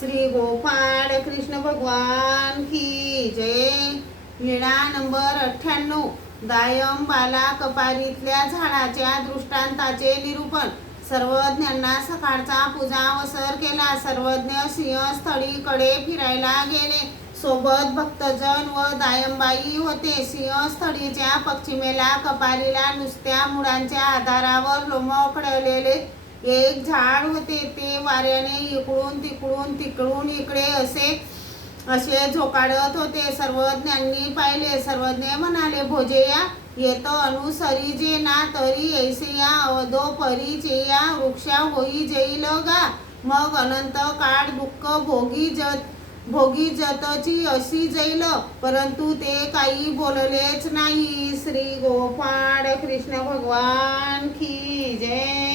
श्री गोपाळ कृष्ण भगवान की जय। विणा नंबर 98। दायम बाला कपारीतल्या झाडाच्या दृष्टांताचे निरूपण। सर्वज्ञांना सकाळचा पूजा अवसर केला। सर्वज्ञ सिंहस्थळीकडे फिरायला गेले। सोबत भक्तजन व दायमबाई होते। सिंहस्थळीच्या पश्चिमेला कपारीला नुसत्या मुळांच्या आधारावर लोंबकळलेले एक झाड होते। ते वाऱ्याने इकडून इकडे असे झोकाळत होते। सर्वज्ञांनी पाहिले। सर्वज्ञ म्हणाले, भोजेया येत अनुसरी जे ना तरी ऐसिया अवधोपरीचेया वृक्षा होई जैल गा। मग अनंत काळ दुःख भोगी जतची अशी जैल। परंतु ते काही बोललेच नाही। श्री गोपाळ कृष्ण भगवान की जय।